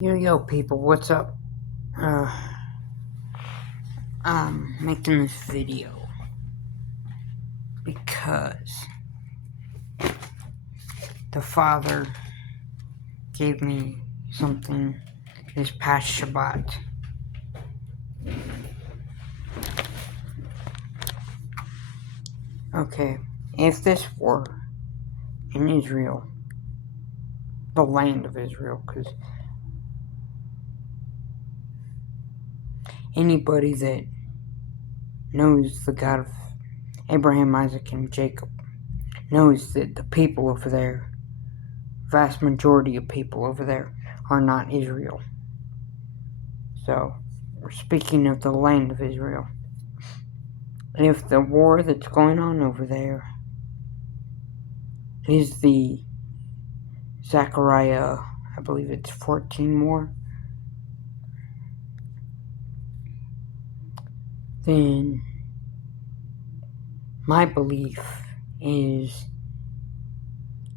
Yo people, what's up? Uh, I'm making this video because the Father gave me something this past Shabbat. Okay, if this were in Israel, the land of Israel, because anybody that knows the God of Abraham, Isaac, and Jacob knows that the people over there, vast majority of people over there, are not Israel. So, we're speaking of the land of Israel. If the war that's going on over there is the Zachariah, I believe it's 14 war, then my belief is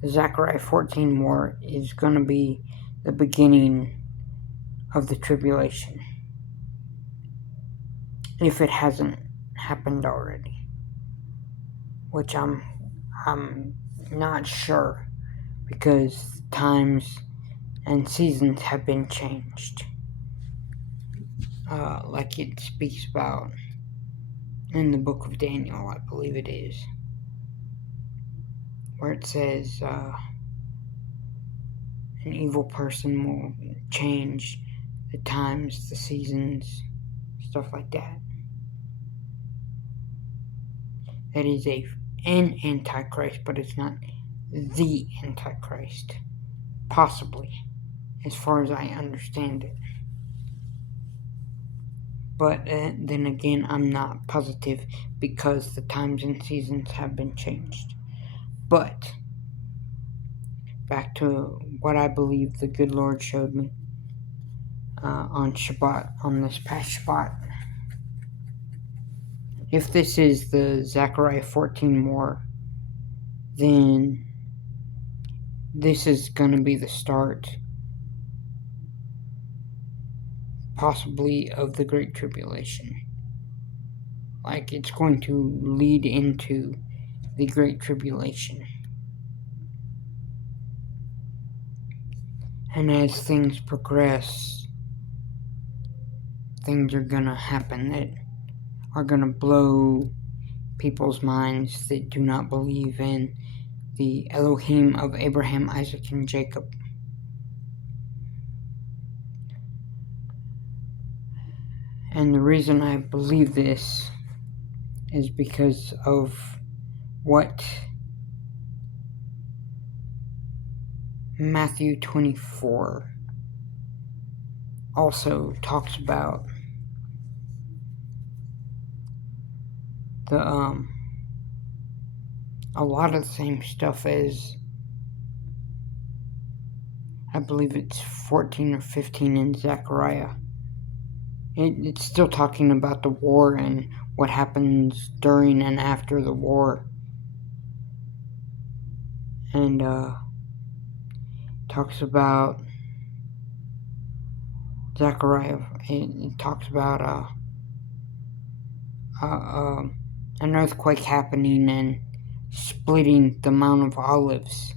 the Zachariah 14 war is going to be the beginning of the tribulation, if it hasn't happened already, which I'm not sure, because times and seasons have been changed, like it speaks about in the book of Daniel, I believe it is, where it says an evil person will change the times, the seasons, stuff like that. That is an Antichrist, but it's not the Antichrist. Possibly, as far as I understand it. But then again, I'm not positive because the times and seasons have been changed. But back to what I believe the good Lord showed me on Shabbat, on this past Shabbat. If this is the Zechariah 14 war, then this is going to be the start, possibly, of the Great Tribulation. Like, it's going to lead into the Great Tribulation. And as things progress, things are going to happen that are going to blow people's minds that do not believe in the Elohim of Abraham, Isaac, and Jacob. And the reason I believe this is because of what Matthew 24 also talks about. A lot of the same stuff as, I believe it's 14 or 15 in Zechariah. It's still talking about the war and what happens during and after the war. And talks about Zechariah. It talks about an earthquake happening and splitting the Mount of Olives.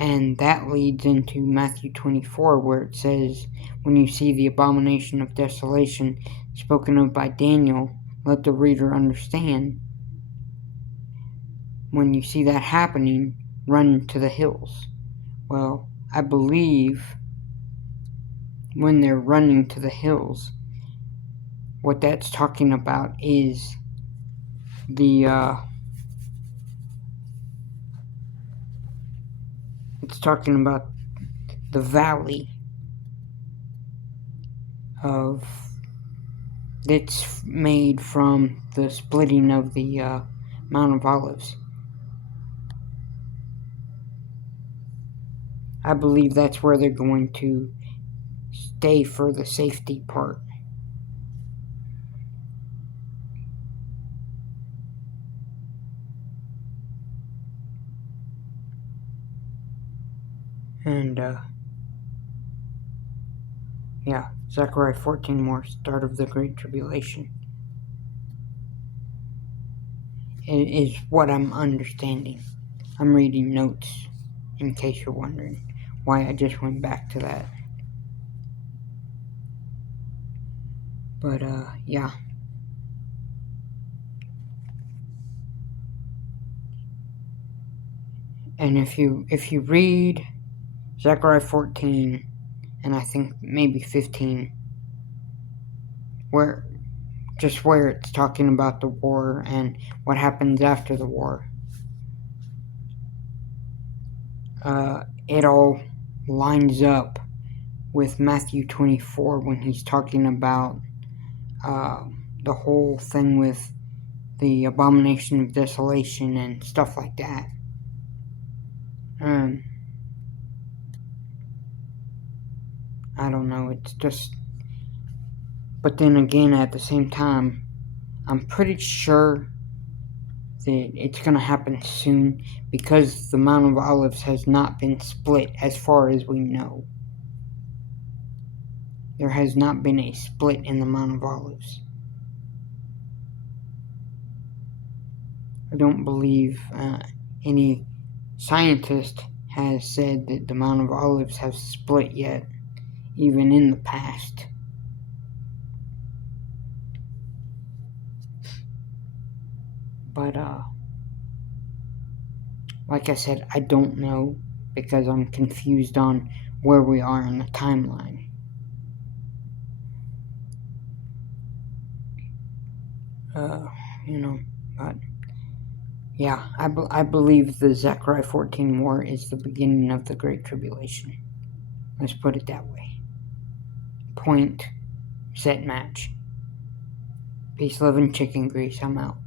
And that leads into Matthew 24, where it says, when you see the abomination of desolation spoken of by Daniel, let the reader understand. When you see that happening, run to the hills. Well, I believe when they're running to the hills, what that's talking about is it's talking about the valley of that's made from the splitting of the Mount of Olives. I believe that's where they're going to stay for the safety part. And Yeah, Zechariah 14 more, start of the Great Tribulation, is what I'm understanding. I'm reading notes, in case you're wondering why I just went back to that. But, yeah. And if you read Zechariah 14, and I think maybe 15, where it's talking about the war and what happens after the war, it all lines up with Matthew 24 when he's talking about the whole thing with the abomination of desolation and stuff like that. I don't know, it's just... But then again, at the same time, I'm pretty sure that it's going to happen soon because the Mount of Olives has not been split as far as we know. There has not been a split in the Mount of Olives. I don't believe any scientist has said that the Mount of Olives has split yet, even in the past. But, like I said, I don't know because I'm confused on where we are in the timeline. But yeah, I believe the Zechariah 14 war is the beginning of the Great Tribulation. Let's put it that way. Point, set, match. Peace, love, and chicken grease. I'm out.